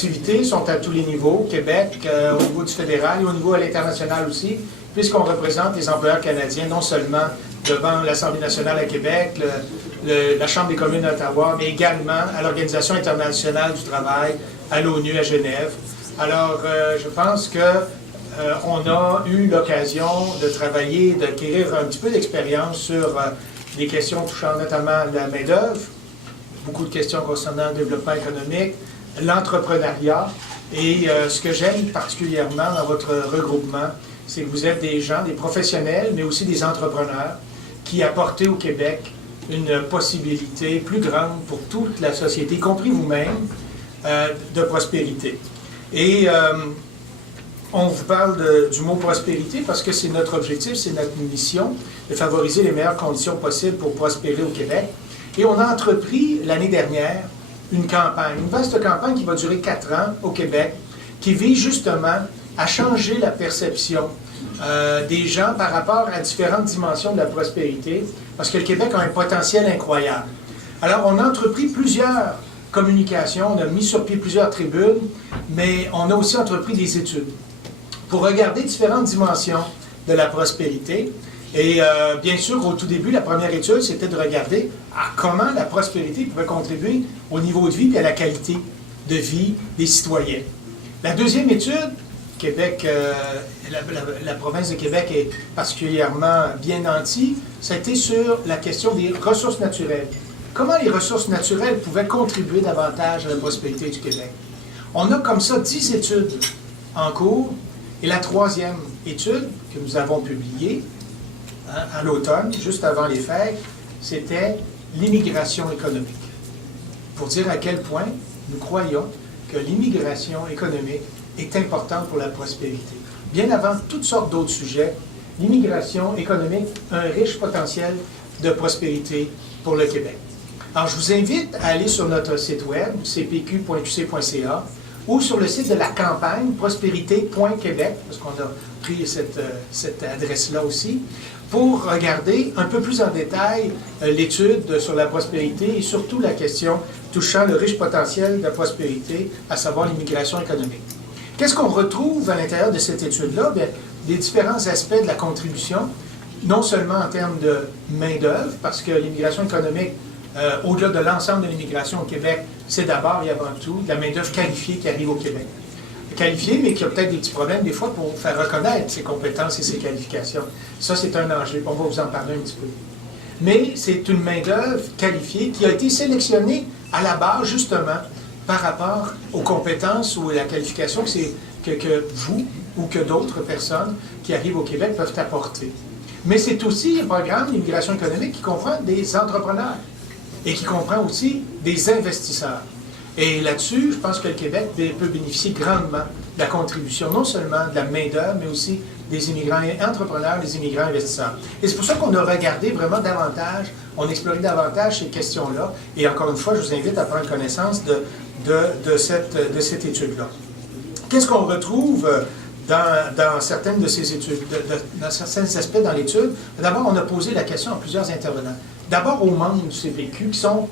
activités sont à tous les niveaux, au Québec, au niveau du fédéral et au niveau à l'international aussi, puisqu'on représente les employeurs canadiens, non seulement devant l'Assemblée nationale à Québec, la Chambre des communes d'Ottawa, mais également à l'Organisation internationale du travail, à l'ONU à Genève. Alors, je pense que on a eu l'occasion de travailler, d'acquérir un petit peu d'expérience sur des questions touchant notamment la main-d'œuvre, beaucoup de questions concernant le développement économique, l'entrepreneuriat. Et ce que j'aime particulièrement dans votre regroupement, c'est que vous êtes des gens, des professionnels, mais aussi des entrepreneurs qui apportez au Québec une possibilité plus grande pour toute la société, y compris vous-même, de prospérité. Et on vous parle du mot prospérité parce que c'est notre objectif, c'est notre mission de favoriser les meilleures conditions possibles pour prospérer au Québec. Et on a entrepris l'année dernière une campagne, une vaste campagne qui va durer 4 ans au Québec, qui vise justement à changer la perception des gens par rapport à différentes dimensions de la prospérité, parce que le Québec a un potentiel incroyable. Alors, on a entrepris plusieurs communications, on a mis sur pied plusieurs tribunes, mais on a aussi entrepris des études pour regarder différentes dimensions de la prospérité. Et bien sûr, au tout début, la première étude, c'était de regarder comment la prospérité pouvait contribuer au niveau de vie et à la qualité de vie des citoyens. La deuxième étude, Québec, la province de Québec est particulièrement bien nantie, c'était sur la question des ressources naturelles. Comment les ressources naturelles pouvaient contribuer davantage à la prospérité du Québec? On a comme ça 10 études en cours, et la troisième étude que nous avons publiée, à l'automne, juste avant les fêtes, c'était l'immigration économique. Pour dire à quel point nous croyons que l'immigration économique est importante pour la prospérité. Bien avant toutes sortes d'autres sujets, l'immigration économique a un riche potentiel de prospérité pour le Québec. Alors, je vous invite à aller sur notre site web, cpq.qc.ca, ou sur le site de la campagne, prospérité.québec, parce qu'on a pris cette adresse-là aussi, pour regarder un peu plus en détail l'étude sur la prospérité et surtout la question touchant le riche potentiel de la prospérité, à savoir l'immigration économique. Qu'est-ce qu'on retrouve à l'intérieur de cette étude-là? Bien, les différents aspects de la contribution, non seulement en termes de main-d'œuvre, parce que l'immigration économique, au-delà de l'ensemble de l'immigration au Québec, c'est d'abord et avant tout de la main-d'œuvre qualifiée qui arrive au Québec. Qualifiée, mais qui a peut-être des petits problèmes des fois pour faire reconnaître ses compétences et ses qualifications. Ça, c'est un enjeu. On va vous en parler un petit peu. Mais c'est une main-d'œuvre qualifiée qui a été sélectionnée à la base, justement, par rapport aux compétences ou à la qualification que vous ou que d'autres personnes qui arrivent au Québec peuvent apporter. Mais c'est aussi un programme d'immigration économique qui comprend des entrepreneurs et qui comprend aussi des investisseurs. Et là-dessus, je pense que le Québec peut bénéficier grandement de la contribution, non seulement de la main-d'œuvre, mais aussi des immigrants entrepreneurs, des immigrants investisseurs. Et c'est pour ça qu'on a regardé vraiment davantage, on a exploré davantage ces questions-là. Et encore une fois, je vous invite à prendre connaissance de cette étude-là. Qu'est-ce qu'on retrouve dans certaines de ces études, dans certains aspects dans l'étude? D'abord, on a posé la question à plusieurs intervenants. D'abord aux membres du CPQ, qui sont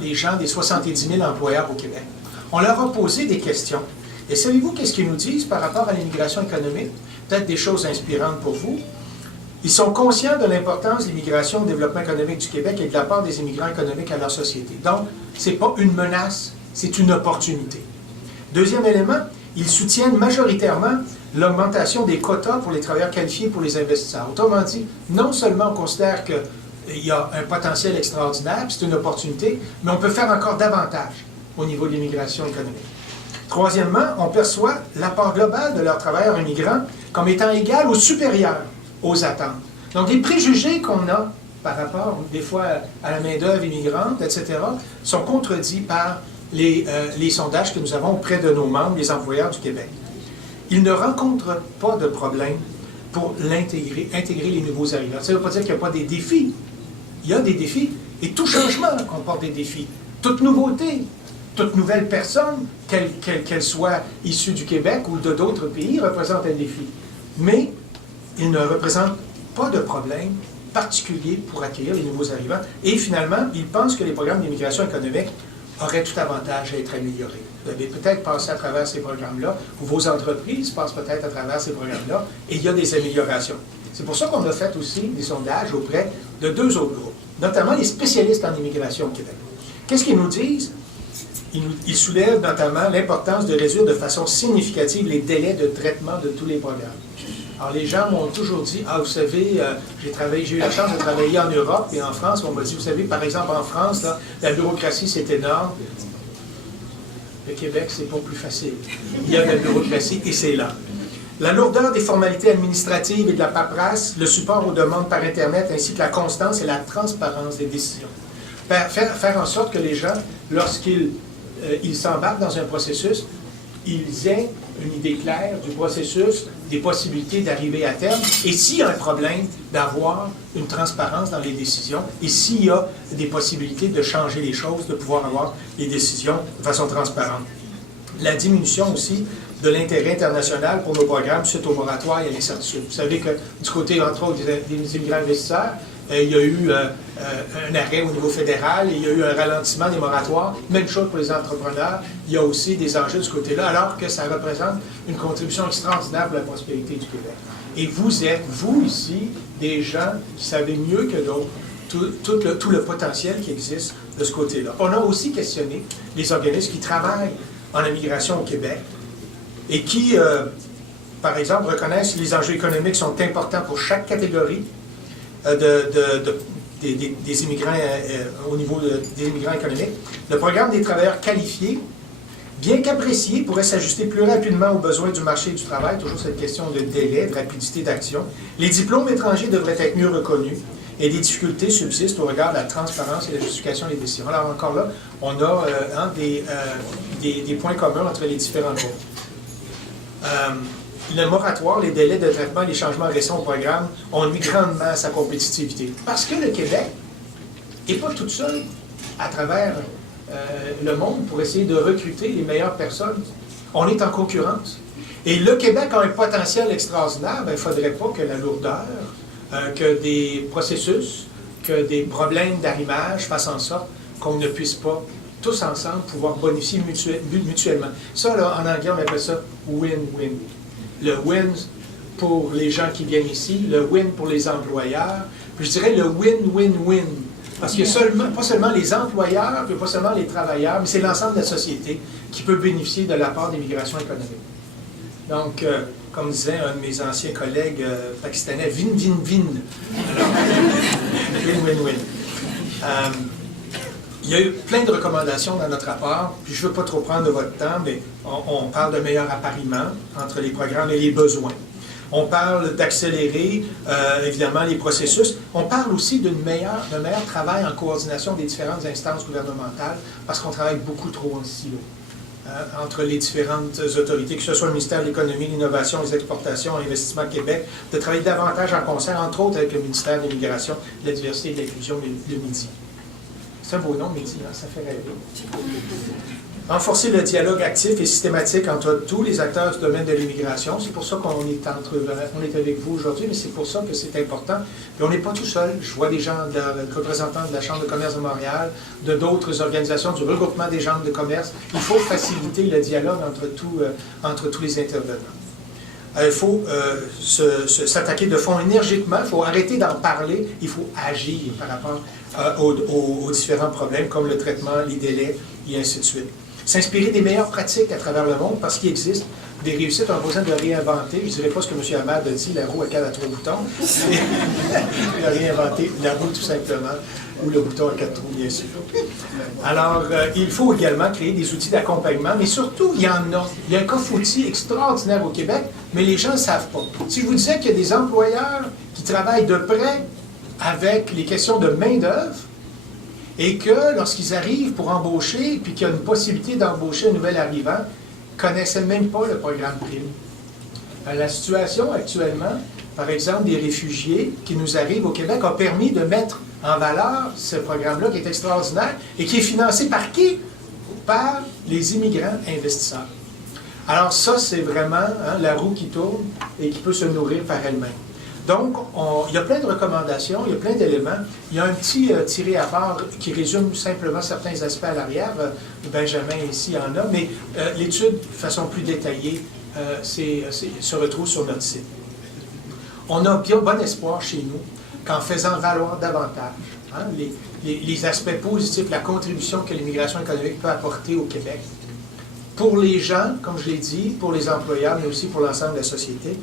les gens des 70 000 employeurs au Québec. On leur a posé des questions. Et savez-vous qu'est-ce qu'ils nous disent par rapport à l'immigration économique? Peut-être des choses inspirantes pour vous. Ils sont conscients de l'importance de l'immigration au développement économique du Québec et de la part des immigrants économiques à leur société. Donc, ce n'est pas une menace, c'est une opportunité. Deuxième élément, ils soutiennent majoritairement l'augmentation des quotas pour les travailleurs qualifiés pour les investisseurs. Autrement dit, non seulement on considère qu'il y a un potentiel extraordinaire, c'est une opportunité, mais on peut faire encore davantage au niveau de l'immigration économique. Troisièmement, on perçoit l'apport global de leurs travailleurs immigrants comme étant égal ou supérieur aux attentes. Donc, les préjugés qu'on a par rapport, des fois, à la main-d'œuvre immigrante, etc., sont contredits par les sondages que nous avons auprès de nos membres, les employeurs du Québec. Ils ne rencontrent pas de problème pour intégrer les nouveaux arrivants. Ça ne veut pas dire qu'il n'y a pas des défis. Il y a des défis, et tout changement comporte des défis. Toute nouveauté, toute nouvelle personne, qu'elle soit issue du Québec ou de d'autres pays, représente un défi. Mais il ne représente pas de problème particulier pour accueillir les nouveaux arrivants. Et finalement, ils pensent que les programmes d'immigration économique aurait tout avantage à être amélioré. Vous avez peut-être passé à travers ces programmes-là, ou vos entreprises passent peut-être à travers ces programmes-là, et il y a des améliorations. C'est pour ça qu'on a fait aussi des sondages auprès de 2 autres groupes, notamment les spécialistes en immigration au Québec. Qu'est-ce qu'ils nous disent? Ils soulèvent notamment l'importance de réduire de façon significative les délais de traitement de tous les programmes. Alors, les gens m'ont toujours dit, ah, vous savez, j'ai eu la chance de travailler en Europe et en France. On m'a dit, vous savez, par exemple, en France, là, la bureaucratie, c'est énorme. Le Québec, c'est pas plus facile. Il y a de la bureaucratie et c'est là. La lourdeur des formalités administratives et de la paperasse, le support aux demandes par Internet, ainsi que la constance et la transparence des décisions. Faire en sorte que les gens, lorsqu'ils s'embarquent dans un processus, ils aient une idée claire du processus, des possibilités d'arriver à terme, et s'il y a un problème, d'avoir une transparence dans les décisions, et s'il y a des possibilités de changer les choses, de pouvoir avoir les décisions de façon transparente. La diminution aussi de l'intérêt international pour nos programmes suite au moratoire et à l'incertitude. Vous savez que du côté, entre autres, des immigrants investisseurs, il y a eu un arrêt au niveau fédéral, et il y a eu un ralentissement des moratoires. Même chose pour les entrepreneurs, il y a aussi des enjeux de ce côté-là, alors que ça représente une contribution extraordinaire pour la prospérité du Québec. Et vous êtes, vous ici, des gens qui savez mieux que d'autres tout le potentiel qui existe de ce côté-là. On a aussi questionné les organismes qui travaillent en immigration au Québec et qui, par exemple, reconnaissent que les enjeux économiques sont importants pour chaque catégorie des immigrants au niveau des immigrants économiques. Le programme des travailleurs qualifiés, bien qu'apprécié, pourrait s'ajuster plus rapidement aux besoins du marché du travail, toujours cette question de délai, de rapidité d'action. Les diplômes étrangers devraient être mieux reconnus et des difficultés subsistent au regard de la transparence et de la justification des décisions. Alors encore là, on a des points communs entre les différents groupes. Le moratoire, les délais de traitement et les changements récents au programme ont nuit grandement à sa compétitivité. Parce que le Québec n'est pas tout seul à travers le monde pour essayer de recruter les meilleures personnes. On est en concurrence. Et le Québec a un potentiel extraordinaire, il ne faudrait pas que la lourdeur, que des processus, que des problèmes d'arrimage fassent en sorte qu'on ne puisse pas tous ensemble pouvoir bonifier mutuellement. Ça, là, en anglais, on appelle ça win-win. Le win pour les gens qui viennent ici, le win pour les employeurs, puis je dirais le win-win-win. Parce que pas seulement les employeurs, puis pas seulement les travailleurs, mais c'est l'ensemble de la société qui peut bénéficier de l'apport d'immigration économique. Donc, comme disait un de mes anciens collègues pakistanais, vin-vin-vin. Alors, win-win-win. Il y a eu plein de recommandations dans notre rapport, puis je ne veux pas trop prendre de votre temps, mais on parle de meilleur appariement entre les programmes et les besoins. On parle d'accélérer, évidemment, les processus. On parle aussi d'un meilleur travail en coordination des différentes instances gouvernementales, parce qu'on travaille beaucoup trop en silo entre les différentes autorités, que ce soit le ministère de l'Économie, l'Innovation, les Exportations, l'Investissement Québec, de travailler davantage en concert, entre autres avec le ministère de l'Immigration, de la Diversité et de l'Inclusion, le MIDI. C'est un beau nom, MIDI, hein? Ça fait rêver. Renforcer le dialogue actif et systématique entre tous les acteurs du domaine de l'immigration. C'est pour ça qu'on est avec vous aujourd'hui, mais c'est pour ça que c'est important. Puis on n'est pas tout seul. Je vois des gens, représentants de la Chambre de commerce de Montréal, de d'autres organisations, du regroupement des chambres de commerce. Il faut faciliter le dialogue entre tous les intervenants. Il faut s'attaquer de fond énergiquement, il faut arrêter d'en parler, il faut agir par rapport aux différents problèmes comme le traitement, les délais et ainsi de suite. S'inspirer des meilleures pratiques à travers le monde parce qu'il existe des réussites, on a besoin de réinventer. Je ne dirais pas ce que M. Hamad a dit, la roue à 4 à 3 boutons. Il a réinventé la roue tout simplement, ou le bouton à 4 trous, bien sûr. Alors, il faut également créer des outils d'accompagnement, mais surtout, il y en a. Il y a un coffre-outils extraordinaire au Québec, mais les gens ne savent pas. Si je vous disais qu'il y a des employeurs qui travaillent de près avec les questions de main-d'œuvre, et que lorsqu'ils arrivent pour embaucher, puis qu'il y a une possibilité d'embaucher un nouvel arrivant, ne connaissaient même pas le programme PRIME. La situation actuellement, par exemple, des réfugiés qui nous arrivent au Québec, a permis de mettre en valeur ce programme-là qui est extraordinaire et qui est financé par qui? Par les immigrants investisseurs. Alors ça, c'est vraiment la roue qui tourne et qui peut se nourrir par elle-même. Donc, il y a plein de recommandations, il y a plein d'éléments. Il y a un petit tiré à part qui résume simplement certains aspects à l'arrière. Benjamin ici en a, mais l'étude, de façon plus détaillée, se retrouve sur notre site. On a bien bon espoir chez nous qu'en faisant valoir davantage les aspects positifs, la contribution que l'immigration économique peut apporter au Québec, pour les gens, comme je l'ai dit, pour les employeurs, mais aussi pour l'ensemble de la société,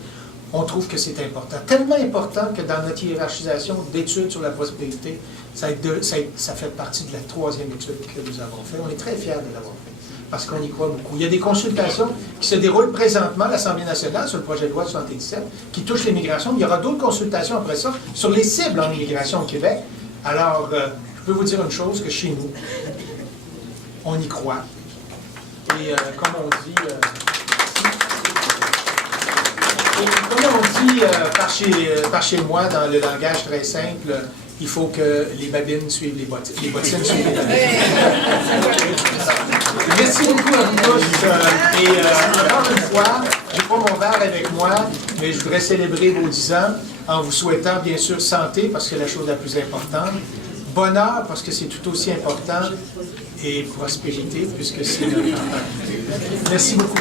on trouve que c'est important. Tellement important que dans notre hiérarchisation d'études sur la prospérité, ça fait partie de la 3e étude que nous avons faite. On est très fiers de l'avoir fait, parce qu'on y croit beaucoup. Il y a des consultations qui se déroulent présentement à l'Assemblée nationale sur le projet de loi 77 qui touche l'immigration. Il y aura d'autres consultations après ça sur les cibles en immigration au Québec. Alors, je peux vous dire une chose, que chez nous, on y croit. Et comme on dit... par chez moi, dans le langage très simple, il faut que les babines suivent les bottines. Les bottines suivent les babines. Merci beaucoup à vous tous. Encore une fois, je n'ai pas mon verre avec moi, mais je voudrais célébrer vos 10 ans en vous souhaitant bien sûr santé, parce que c'est la chose la plus importante, bonheur, parce que c'est tout aussi important, et prospérité, puisque c'est notre. Merci beaucoup.